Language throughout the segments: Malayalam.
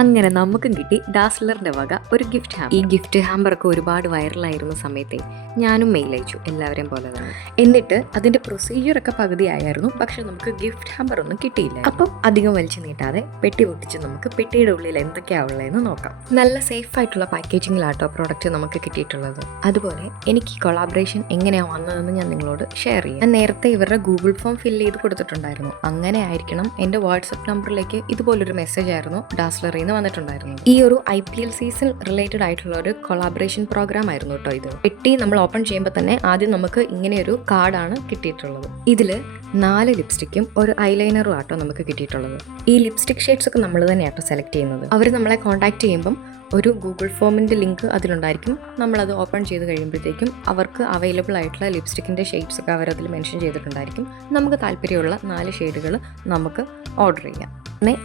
അങ്ങനെ നമുക്കും കിട്ടി ഡാസ്ലറിന്റെ വക ഒരു ഗിഫ്റ്റ് ഹാമ്പർ. ഈ ഗിഫ്റ്റ് ഹാമ്പറൊക്കെ ഒരുപാട് വൈറലായിരുന്ന സമയത്തെ ഞാനും മെയിൽ അയച്ചു, എല്ലാവരെയും പോലെ തന്നെ. എന്നിട്ട് അതിന്റെ പ്രൊസീജിയറൊക്കെ പകുതിയായിരുന്നു, പക്ഷെ നമുക്ക് ഗിഫ്റ്റ് ഹാമ്പർ ഒന്നും കിട്ടിയില്ല. അപ്പം അധികം വലിച്ചു നീട്ടാതെ പെട്ടി പൊട്ടിച്ച് നമുക്ക് പെട്ടിയുടെ ഉള്ളിൽ എന്തൊക്കെയാ ഉള്ളതെന്ന് നോക്കാം. നല്ല സേഫ് ആയിട്ടുള്ള പാക്കേജിങ്ങിലാട്ടോ പ്രോഡക്റ്റ് നമുക്ക് കിട്ടിയിട്ടുള്ളത്. അതുപോലെ എനിക്ക് ഈ കൊളാബറേഷൻ എങ്ങനെയാണ് വന്നതെന്ന് ഞാൻ നിങ്ങളോട് ഷെയർ ചെയ്യാം. ഞാൻ നേരത്തെ ഇവരുടെ ഗൂഗിൾ ഫോം ഫില്ല് ചെയ്ത് കൊടുത്തിട്ടുണ്ടായിരുന്നു. അങ്ങനെ ആയിരിക്കണം എൻ്റെ വാട്സപ്പ് നമ്പറിലേക്ക് ഇതുപോലൊരു മെസ്സേജ് ആയിരുന്നു ഡാസ്ലറിൽ നിന്ന് വന്നിട്ടുണ്ടായിരുന്നു. ഈ ഒരു IPL സീസൺ റിലേറ്റഡ് ആയിട്ടുള്ള ഒരു കൊളാബറേഷൻ പ്രോഗ്രാം ആയിരുന്നു കേട്ടോ ഇത്. പെട്ടി നമ്മൾ ഓപ്പൺ ചെയ്യുമ്പോൾ തന്നെ ആദ്യം നമുക്ക് ഇങ്ങനെയൊരു കാർഡാണ് കിട്ടിയിട്ടുള്ളത്. ഇതില് 4 ലിപ്സ്റ്റിക്കും ഒരു ഐലൈനറും ആട്ടോ നമുക്ക് കിട്ടിയിട്ടുള്ളത്. ഈ ലിപ്സ്റ്റിക് ഷെയ്ഡ്സ് ഒക്കെ നമ്മൾ തന്നെയാട്ടോ സെലക്ട് ചെയ്യുന്നത്. അവർ നമ്മളെ കോൺടാക്ട് ചെയ്യുമ്പം ഒരു ഗൂഗിൾ ഫോമിൻ്റെ ലിങ്ക് അതിലുണ്ടായിരിക്കും. നമ്മളത് ഓപ്പൺ ചെയ്ത് കഴിയുമ്പോഴത്തേക്കും അവർക്ക് അവൈലബിൾ ആയിട്ടുള്ള ലിപ്സ്റ്റിക്കിൻ്റെ ഷെയ്ഡ്സ് ഒക്കെ അവരതിൽ മെൻഷൻ ചെയ്തിട്ടുണ്ടായിരിക്കും. നമുക്ക് താല്പര്യമുള്ള 4 ഷെയ്ഡുകൾ നമുക്ക് ഓർഡർ ചെയ്യാം.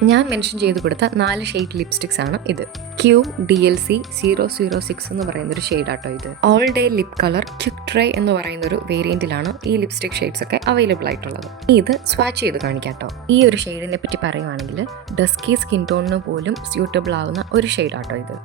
ഞാൻ മെൻഷൻ ചെയ്ത് കൊടുത്ത 4 ഷെയ്ഡ് ലിപ്സ്റ്റിക്സ് ആണ് ഇത്. QDLC 006 എന്ന് പറയുന്നൊരു ഷെയ്ഡാട്ടോ ഇത്. All day lip colour quick dry എന്ന് പറയുന്നൊരു വേരിയന്റിലാണ് ഈ ലിപ്സ്റ്റിക് ഷെയ്ഡ്സ് ഒക്കെ അവൈലബിൾ ആയിട്ടുള്ളത്. ഇത് സ്വാച്ച് ചെയ്ത് കാണിക്കാട്ടോ. ഈ ഒരു ഷെയ്ഡിനെ പറ്റി പറയുവാണെങ്കിൽ ഡസ്കി സ്കിൻ ടോണിന് പോലും സ്യൂട്ടബിൾ ആവുന്ന ഒരു ഷെയ്ഡാട്ടോ ഇത്.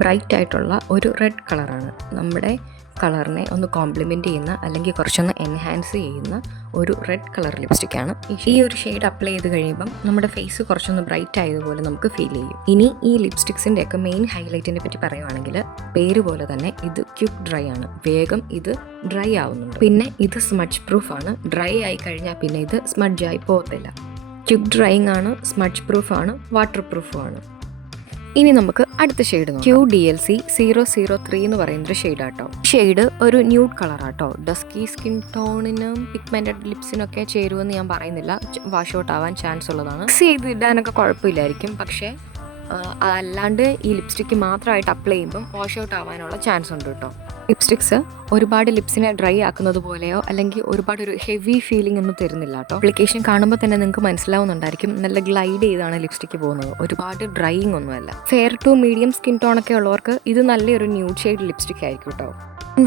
ബ്രൈറ്റ് ആയിട്ടുള്ള ഒരു റെഡ് കളറാണ്. നമ്മുടെ കളറിനെ ഒന്ന് കോംപ്ലിമെൻറ്റ് ചെയ്യുന്ന അല്ലെങ്കിൽ കുറച്ചൊന്ന് എൻഹാൻസ് ചെയ്യുന്ന ഒരു റെഡ് കളർ ലിപ്സ്റ്റിക്കാണ് ഈ ഒരു ഷെയ്ഡ് അപ്ലൈ ചെയ്ത് കഴിയുമ്പം നമ്മുടെ ഫേസ് കുറച്ചൊന്ന് ബ്രൈറ്റ് ആയതുപോലെ നമുക്ക് ഫീൽ ചെയ്യും. ഇനി ഈ ലിപ്സ്റ്റിക്സിൻ്റെ ഒക്കെ മെയിൻ ഹൈലൈറ്റിനെ പറ്റി പറയുവാണെങ്കിൽ പേര് പോലെ തന്നെ ഇത് ക്വിക്ക് ഡ്രൈ ആണ്. വേഗം ഇത് ഡ്രൈ ആവുന്നുണ്ട്. പിന്നെ ഇത് സ്മഡ്ജ് പ്രൂഫ് ആണ്. ഡ്രൈ ആയി കഴിഞ്ഞാൽ പിന്നെ ഇത് സ്മഡ്ജ് ആയി പോകത്തില്ല. ക്വിക്ക് ഡ്രൈയിങ് ആണ്, സ്മഡ്ജ് പ്രൂഫ് ആണ്, വാട്ടർ പ്രൂഫും ആണ്. ഇനി നമുക്ക് അടുത്ത ഷെയ്ഡ് നോക്കാം. QDLC 003 എന്ന് പറയുന്നൊരു ഷെയ്ഡാട്ടോ. ഷെയ്ഡ് ഒരു ന്യൂഡ് കളറാട്ടോ. ഡസ്കി സ്കിൻ ടോണിനും പിഗ്മെന്റഡ് ലിപ്സിനൊക്കെ ചേരുമെന്ന് ഞാൻ പറയുന്നില്ല. വാഷ് ഔട്ട് ആവാൻ ചാൻസ് ഉള്ളതാണ്. മിക്സ് ചെയ്ത് ഇടാനൊക്കെ കുഴപ്പമില്ലായിരിക്കും. പക്ഷേ അല്ലാണ്ട് ഈ ലിപ്സ്റ്റിക്ക് മാത്രമായിട്ട് അപ്ലൈ ചെയ്യുമ്പം വാഷ് ഔട്ട് ആവാനുള്ള ചാൻസ് ഉണ്ട് കേട്ടോ. ലിപ്സ്റ്റിക്സ് ഒരുപാട് ലിപ്സിനെ ഡ്രൈ ആക്കുന്നത് പോലെയോ അല്ലെങ്കിൽ ഒരുപാട് ഒരു ഹെവി ഫീലിംഗ് ഒന്നും തരുന്നില്ല കേട്ടോ. ആപ്ലിക്കേഷൻ കാണുമ്പോൾ തന്നെ നിങ്ങൾക്ക് മനസ്സിലാവുന്നുണ്ടായിരിക്കും നല്ല ഗ്ലൈഡ് ചെയ്താണ് ലിപ്സ്റ്റിക്ക് പോകുന്നത്. ഒരുപാട് ഡ്രൈയിങ് ഒന്നുമല്ല. Fair to medium skin tone ഒക്കെ ഉള്ളവർക്ക് ഇത് നല്ലൊരു ന്യൂഡ് ഷെയ്ഡ് ലിപ്സ്റ്റിക് ആയിരിക്കും കേട്ടോ.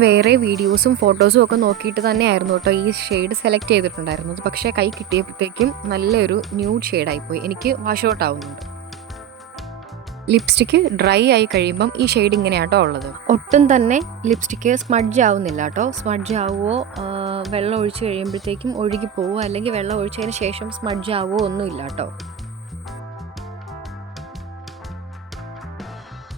വേറെ വീഡിയോസും ഫോട്ടോസും ഒക്കെ നോക്കിയിട്ട് തന്നെയായിരുന്നു കേട്ടോ ഈ ഷെയ്ഡ് സെലക്ട് ചെയ്തിട്ടുണ്ടായിരുന്നത്. പക്ഷേ കൈ കിട്ടിയപ്പോഴത്തേക്കും നല്ലൊരു ന്യൂഡ് ഷെയ്ഡായിപ്പോയി. എനിക്ക് വാഷ് ഔട്ട് ആവുന്നുണ്ട്. ലിപ്സ്റ്റിക്ക് ഡ്രൈ ആയി കഴിയുമ്പം ഈ ഷെയ്ഡ് ഇങ്ങനെയാട്ടോ ഉള്ളത്. ഒട്ടും തന്നെ ലിപ്സ്റ്റിക്ക് സ്മഡ്ജ് ആവുന്നില്ല കേട്ടോ. സ്മഡ്ജ് ആവുമോ വെള്ളം ഒഴിച്ച് കഴിയുമ്പോഴത്തേക്കും ഒഴുകി പോവുമോ അല്ലെങ്കിൽ വെള്ളം ഒഴിച്ചതിന് ശേഷം സ്മഡ്ജ് ആവുമോ ഒന്നുമില്ല കേട്ടോ.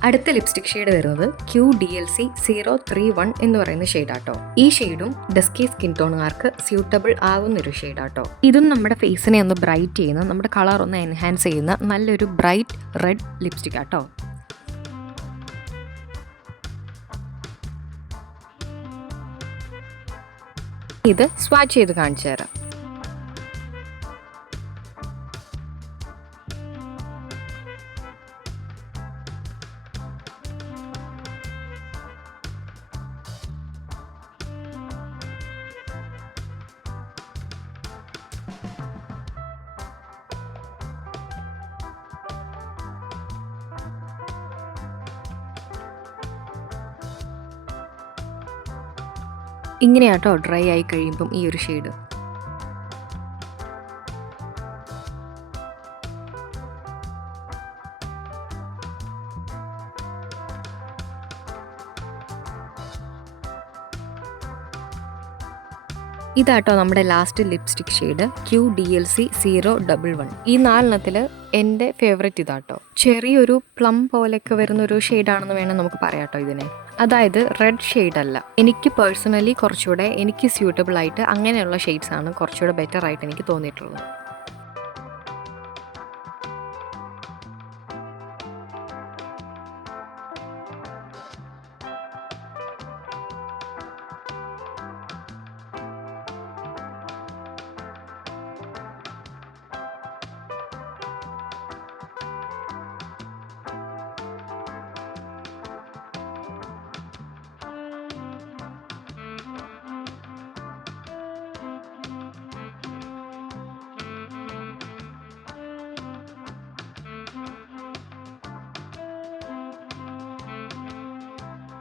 അടുത്ത ലിപ്സ്റ്റിക് ഷെയ്ഡ് വരുന്നത് QDLC 031 എന്ന് പറയുന്ന ഷെയ്ഡാട്ടോ. ഈ ഷെയ്ഡും ഡസ്കി സ്കിൻ ടോണുകാർക്ക് സ്യൂട്ടബിൾ ആവുന്നൊരു ഷെയ്ഡാട്ടോ. ഇതും നമ്മുടെ ഫേസിനെ ഒന്ന് ബ്രൈറ്റ് ചെയ്യുന്ന, നമ്മുടെ കളർ ഒന്ന് എൻഹാൻസ് ചെയ്യുന്ന നല്ലൊരു ബ്രൈറ്റ് റെഡ് ലിപ്സ്റ്റിക് ആട്ടോ. ഇത് സ്വാച്ച് ചെയ്ത് കാണിച്ചു തരാം. ഇങ്ങനെയാട്ടോ ഡ്രൈ ആയി കഴിയുമ്പം ഈ ഒരു ഷെയ്ഡ്. ഇതാട്ടോ നമ്മുടെ ലാസ്റ്റ് ലിപ്സ്റ്റിക് ഷെയ്ഡ് QDLC 011. ഈ 4 എൻ്റെ ഫേവറേറ്റ് ഇതാട്ടോ. ചെറിയൊരു പ്ലം പോലെയൊക്കെ വരുന്നൊരു ഷെയ്ഡാണെന്ന് വേണം നമുക്ക് പറയാട്ടോ ഇതിനെ. അതായത് റെഡ് ഷെയ്ഡ് അല്ല. എനിക്ക് പേഴ്സണലി കുറച്ചുകൂടെ എനിക്ക് സ്യൂട്ടബിൾ ആയിട്ട് അങ്ങനെയുള്ള ഷെയ്ഡ്സാണ് കുറച്ചുകൂടെ ബെറ്റർ ആയിട്ട് എനിക്ക് തോന്നിയിട്ടുള്ളത്.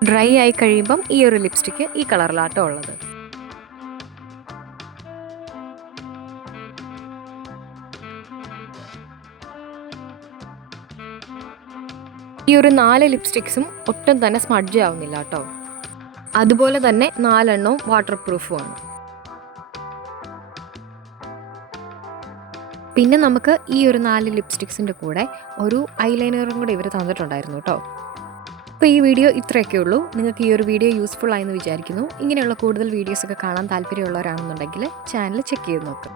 ഡ്രൈ ആയി കഴിയുമ്പം ഈ ഒരു ലിപ്സ്റ്റിക്ക് ഈ കളറിലാട്ടോ ഉള്ളത്. ഈ ഒരു 4 ലിപ്സ്റ്റിക്സും ഒട്ടും തന്നെ സ്മഡ്ജ് ആവുന്നില്ല കേട്ടോ. അതുപോലെ തന്നെ 4 എണ്ണവും വാട്ടർ പ്രൂഫുമാണ്. പിന്നെ നമുക്ക് ഈ ഒരു 4 ലിപ്സ്റ്റിക്സിൻ്റെ കൂടെ ഒരു ഐലൈനറും കൂടെ ഇവർ തന്നിട്ടുണ്ടായിരുന്നു കേട്ടോ. അപ്പോൾ ഈ വീഡിയോ ഇത്രയൊക്കെ ഉള്ളൂ. നിങ്ങൾക്ക് ഈ ഒരു വീഡിയോ യൂസ്ഫുൾ ആയെന്ന് വിചാരിക്കുന്നു. ഇങ്ങനെയുള്ള കൂടുതൽ വീഡിയോസൊക്കെ കാണാൻ താല്പര്യമുള്ളവരാണെന്നുണ്ടെങ്കിൽ ചാനൽ ചെക്ക് ചെയ്ത് നോക്കുക.